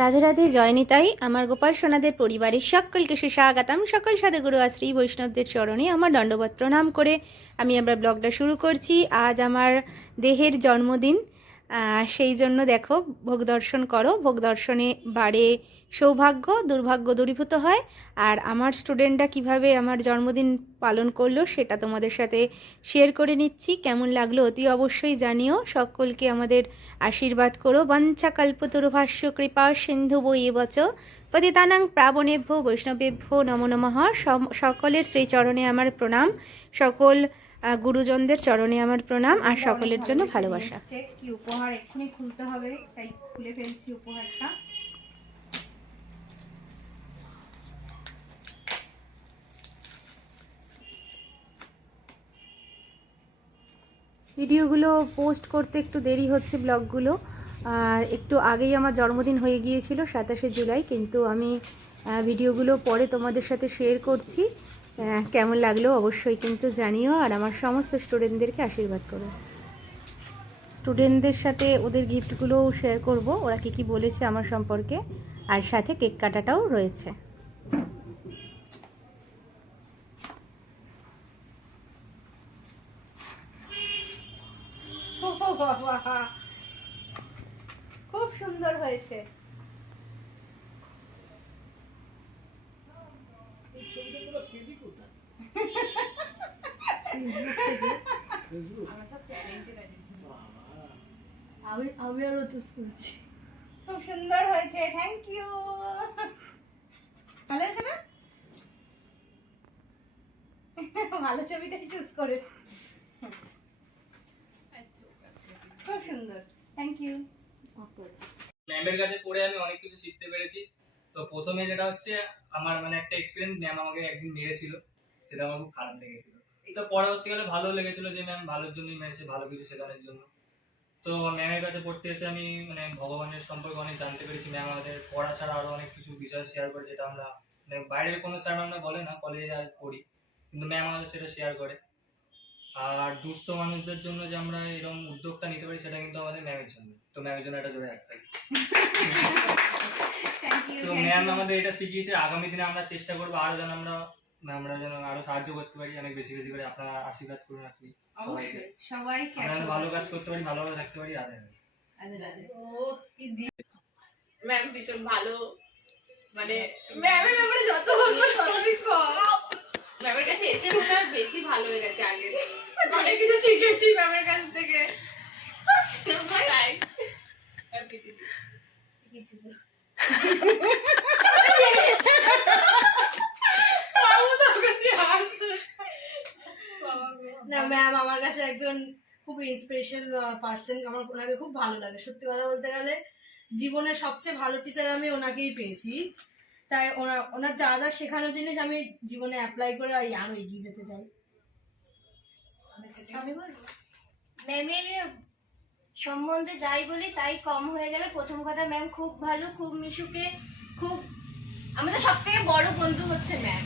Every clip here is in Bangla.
রাধে রাধে জয় নিতাই। আমার গোপাল সোনাদের পরিবারের সকলকে সুস্বাগতম। সকল সাধুগুরু আর শ্রী বৈষ্ণবদের চরণে আমার দণ্ডবত প্রণাম করে আমি আমার ব্লগটা শুরু করছি। আজ আমার দেহের জন্মদিন, সেই জন্য দেখো ভোগ দর্শন করো। ভোগ দর্শনে বাড়ে সৌভাগ্য, দুর্ভাগ্য দূরীভূত হয়। আর আমার স্টুডেন্টরা কিভাবে আমার জন্মদিন পালন করলো সেটা তোমাদের সাথে শেয়ার করে নিচ্ছি। কেমন লাগলো অতি অবশ্যই জানিও। সকলকে আমাদের আশীর্বাদ করো। বাঞ্ছা কল্পতরুভাষ্য কৃপা সিন্ধু বৈবচ পতিতানাং প্রাবণেভ্যো বৈষ্ণবেভ্যো নমো নমঃ। সকলের শ্রীচরণে আমার প্রণাম, সকল গুরুজনদের চরণে আমার প্রণাম, আর সকলের জন্য ভালোবাসা। কি উপহার এক্ষুনি খুলতে হবে, তাই খুলে ফেলছি উপহারটা। ভিডিওগুলো পোস্ট করতে একটু দেরি হচ্ছে, ব্লগগুলো একটু আগেই আমার জন্মদিন হয়ে গিয়েছিল 27শে জুলাই, কিন্তু আমি ভিডিওগুলো পরে তোমাদের সাথে শেয়ার করছি। কেমন লাগলো অবশ্যই কিন্তু জানিও, আর আমার সমস্ত স্টুডেন্টদেরকে আশীর্বাদ করো। স্টুডেন্টদের সাথে ওদের গিফটগুলোও শেয়ার করব, ওরা কী কী বলেছে আমার সম্পর্কে, আর সাথে কেক কাটাটাও রয়েছে। খুব সুন্দর হয়েছে। আমি আরো চুজ করছি। খুব সুন্দর হয়েছে, থ্যাংক ইউ। ভালো হয়েছে না? ভালো ছবিটাই চুজ করেছি। খুব সুন্দর, থ্যাংক ইউ। ম্যামের কাছে পড়ে আমি অনেক কিছু শিখতে পেরেছি। তো প্রথমে যেটা হচ্ছে, আমার মানে একটা এক্সপিরিয়েন্স, ম্যাম আমাকে একদিন মেরেছিল, সেটা আমার খুব খারাপ লেগেছিল। তো পরবর্তীকালে ভালো লেগেছিল যে ম্যাম ভালোর জন্যই মেরেছে, ভালো কিছু শেখানোর জন্য। তো ম্যামের কাছে পড়তে এসে আমি মানে ভগবানের সম্পর্কে অনেক জানতে পেরেছি। ম্যাম আমাদের পড়া ছাড়া আরো অনেক কিছু বিষয় শেয়ার করে, যেটা আমরা মানে বাইরের কোনো স্যার ম্যামরা বলে না, কলেজে আর পড়ি, কিন্তু ম্যাম আমাদের সেটা শেয়ার করে। আর দুস্থ মানুষদের জন্য যে আমরা এরকম উদ্যোগটা নিতে পারি, সেটা কিন্তু আমাদের ম্যামের জন্য। তো ম্যামের জন্য এটা জোরে রাখতে হবে। তো ম্যাম আমাদের এটা শিখিয়েছে। আগামী দিনে আমরা চেষ্টা করবো আরো যেন আমরা যেন আরো সাহায্য করতে পারি, অনেক বেশি বেশি করে। আপনারা আশীর্বাদ করুন আপনি সবাইকে, আমরা ভালো কাজ করতে পারি, ভালোভাবে থাকতে পারি। রাধে রাধে। ম্যাম ভীষণ ভালো, মানে ম্যামের ব্যাপারে যত বলবো ততই কম। ম্যামের কাছে এসে মনে হয় বেশি ভালো হয়ে গেছে। আগে অনেক কিছু শিখেছি ম্যামের কাছ থেকে। না, ম্যাম আমার কাছে একজন খুব ইন্সপিরেশন পার্সন। আমার ওনাকে খুব ভালো লাগে। সত্যি কথা বলতে গেলে জীবনের সবচেয়ে ভালো টিচার আমি ওনাকেই পেয়েছি। তাই ওনার যা যা শেখানোর জিনিস আমি জীবনে অ্যাপ্লাই করে আরো এগিয়ে যেতে চাই। আমি বলবো ম্যামের সম্বন্ধে যাই বলি তাই কম হয়ে যাবে। প্রথম কথা, ম্যাম খুব ভালো, খুব মিশুকে, খুব আমাদের সব থেকে বড় বন্ধু হচ্ছে ম্যাম।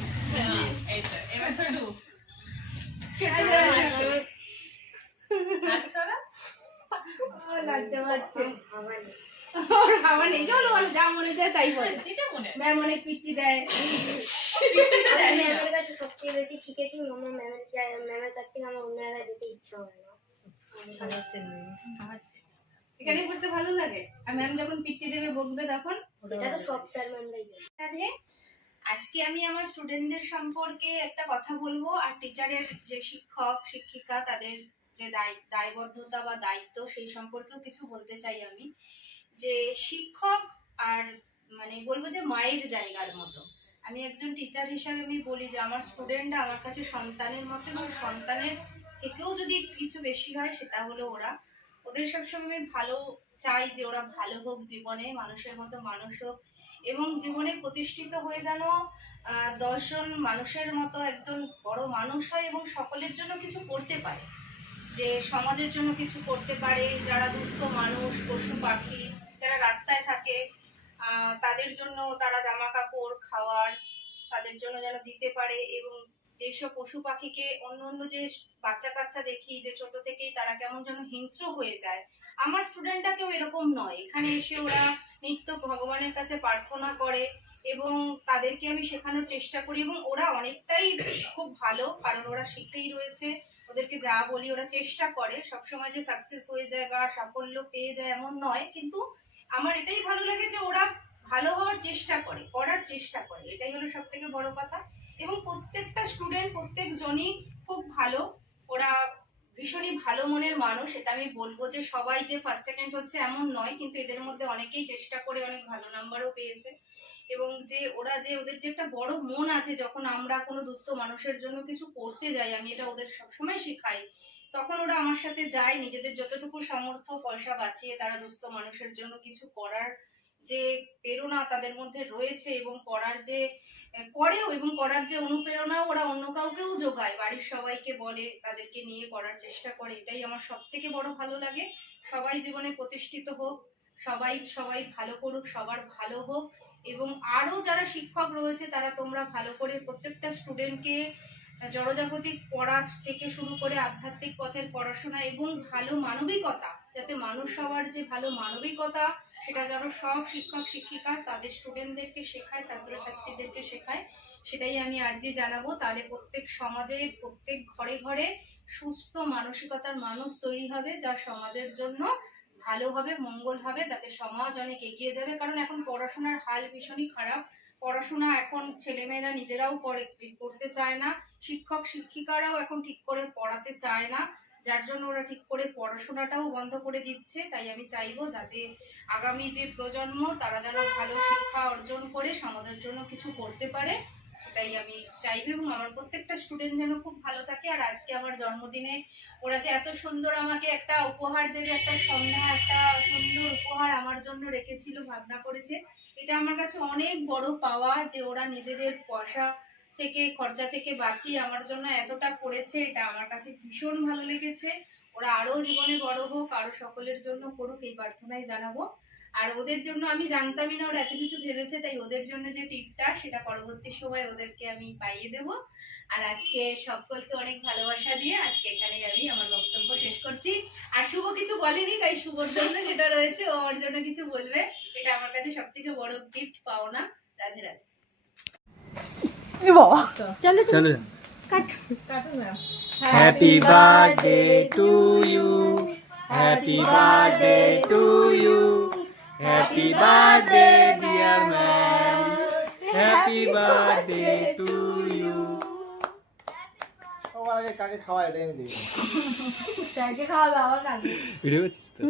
অনেক পিটি দেয়। ম্যামের কাছে সবচেয়ে বেশি শিখেছি। ম্যামের কাছ থেকে আমার অন্য জায়গায় যেতে ইচ্ছা হয় না। এখানে পড়তে ভালো লাগে, আর ম্যাম যখন পিটি দেবে, বকবে, তখন সেটা তো সব স্যার ম্যামরাই জানে। আজকে আমি আমার স্টুডেন্টদের সম্পর্কে একটা কথা বলবো, আর টিচারের যে শিক্ষক শিক্ষিকা তাদের যে দায়বদ্ধতা বা দায়িত্ব, সেই সম্পর্কেও কিছু বলতে চাই আমি। যে শিক্ষক আর মানে বলবো যে মায়ের জায়গার মতো। আমি একজন টিচার হিসাবে আমি বলি যে আমার স্টুডেন্টরা আমার কাছে সন্তানের মতো, এবং সন্তানের থেকেও যদি কিছু বেশি হয় সেটা হলো ওরা। ওদের সবসময় আমি ভালো চাই, যে ওরা ভালো হোক জীবনে, মানুষের মতো মানুষ হোক, এবং জীবনে প্রতিষ্ঠিত হয়ে যেন 10 জন মানুষের মতো একজন বড় মানুষ হয়, এবং সকলের জন্য কিছু করতে পারে, যে সমাজের জন্য কিছু করতে পারে। যারা দুস্থ মানুষ, পশু পাখি যারা রাস্তায় থাকে, তাদের জন্য তারা জামা কাপড়, খাওয়ার তাদের জন্য যেন দিতে পারে, এবং যেসব পশু পাখিকে অন্য অন্য যে বাচ্চা কাচ্চা দেখি যে ছোট থেকেই তারা কেমন যেন হিংস্র হয়ে যায়, আমার স্টুডেন্টটাকেও এরকম নয়। এখানে এসে ওরা নিত্য ভগবানের কাছে প্রার্থনা করে এবং তাদেরকে আমি শেখানোর চেষ্টা করি, এবং ওরা অনেকটাই খুব ভালো, কারণ ওরা শিখেই রয়েছে। ওদেরকে যা বলি ওরা চেষ্টা করে, সবসময় যে সাকসেস হয়ে যায় বা সাফল্য পেয়ে যায় এমন নয়, কিন্তু আমার এটাই ভালো লাগে যে ওরা ভালো হওয়ার চেষ্টা করে, করার চেষ্টা করে, এটাই হলো সব থেকে বড় কথা। এবং প্রত্যেকটা স্টুডেন্ট প্রত্যেকজনই খুব ভালো, ওরা ভীষণই ভালো মনের মানুষ। এটা আমি বলবো যে সবাই যে ফার্স্ট সেকেন্ড হচ্ছে এমন নয়, কিন্তু এদের মধ্যে অনেকেই চেষ্টা করে অনেক ভালো নাম্বারও পেয়েছে। এবং যে ওরা যে ওদের যে একটা বড় মন আছে, যখন আমরা কোনো দুস্থ মানুষের জন্য কিছু করতে যাই, আমি এটা ওদের সবসময় শেখাই, তখন ওরা আমার সাথে যায়, নিজেদের যতটুকু সামর্থ্য পয়সা বাঁচিয়ে তারা দুস্থ মানুষের জন্য কিছু করার যে প্রেরণা তাদের মধ্যে রয়েছে এবং করার যে করেও, এবং করার যে অনুপ্রেরণা ওরা অন্য কাউকেও যোগায়, বাড়ির সবাইকে বলে, তাদেরকে নিয়ে করার চেষ্টা করে। এটাই আমার সব থেকে বড় ভালো লাগে। সবাই জীবনে প্রতিষ্ঠিত হোক, সবাই সবাই ভালো করুক, সবার ভালো হোক। এবং আরো যারা শিক্ষক রয়েছে তারা তোমরা ভালো করে প্রত্যেকটা স্টুডেন্টকে জড়জাগতিক পড়া থেকে শুরু করে আধ্যাত্মিক পথের পড়াশোনা এবং ভালো মানবিকতা, যাতে মানুষ হওয়ার যে ভালো মানবিকতা সেটা যেন সব শিক্ষক শিক্ষিকা তাদের স্টুডেন্টদেরকে শেখায়, ছাত্রছাত্রীদেরকে শেখায়, সেটাই আমি আর্জি জানাবো। তাহলে প্রত্যেক সমাজে, প্রত্যেক ঘরে ঘরে সুস্থ মানসিকতার মানুষ তৈরি হবে, যা সমাজের জন্য ভালো হবে, মঙ্গল হবে, তাতে সমাজ অনেক এগিয়ে যাবে। কারণ এখন পড়াশোনার হাল ভীষণই খারাপ, পড়াশোনা এখন ছেলেমেয়েরা নিজেরাও করতে চায় না, শিক্ষক শিক্ষিকারাও এখন ঠিক করে পড়াতে চায় না, যার জন্য ওরা ঠিক করে পড়াশোনাটাও বন্ধ করে দিচ্ছে। তাই আমি চাইবো যাতে আগামী যে প্রজন্ম তারা যেন ভালো শিক্ষা অর্জন করে সমাজের জন্য কিছু করতে পারে, সেটাই আমি চাইবো। এবং আমার প্রত্যেকটা স্টুডেন্ট যেন খুব ভালো থাকে। আর আজকে আমার জন্মদিনে ওরা যে এত সুন্দর আমাকে একটা উপহার দেবে, একটা সন্ধ্যা, একটা সুন্দর উপহার আমার জন্য রেখেছিল, ভাবনা করেছে, এটা আমার কাছে অনেক বড় পাওয়া, যে ওরা নিজেদের পয়সা থেকে, খরচা থেকে বাঁচিয়ে আমার জন্য এতটা করেছে, এটা আমার কাছে ভীষণ ভালো লেগেছে। ওরা আরো জীবনে বড় হোক, আরো সকলের জন্য করুক, এই প্রার্থনাই জানাবো। আর ওদের জন্য আমি জানতামই না ওরা এত কিছু ভেবেছে, তাই ওদের জন্য যে টিপটা সেটা পরবর্তী সময় ওদেরকে আমি পাইয়ে দেবো। আর আজকে সকলকে অনেক ভালোবাসা দিয়ে আজকে এখানেই আমি আমার বক্তব্য শেষ করছি। আর শুভ কিছু বলেনি, তাই শুভর জন্য সেটা রয়েছে, ও আমার জন্য কিছু বলবে, এটা আমার কাছে সব থেকে বড় গিফট পাওনা। রাধে রাধে। চলো চলো। কাটো না। Happy birthday to you, happy birthday to you, happy birthday dear ma'am, happy birthday to you. আমার আগে কাকে খাওয়া, এটা আমি দেখি। কাকে খাওয়াবে আমার কাকে? ভিডিও করছিস তো?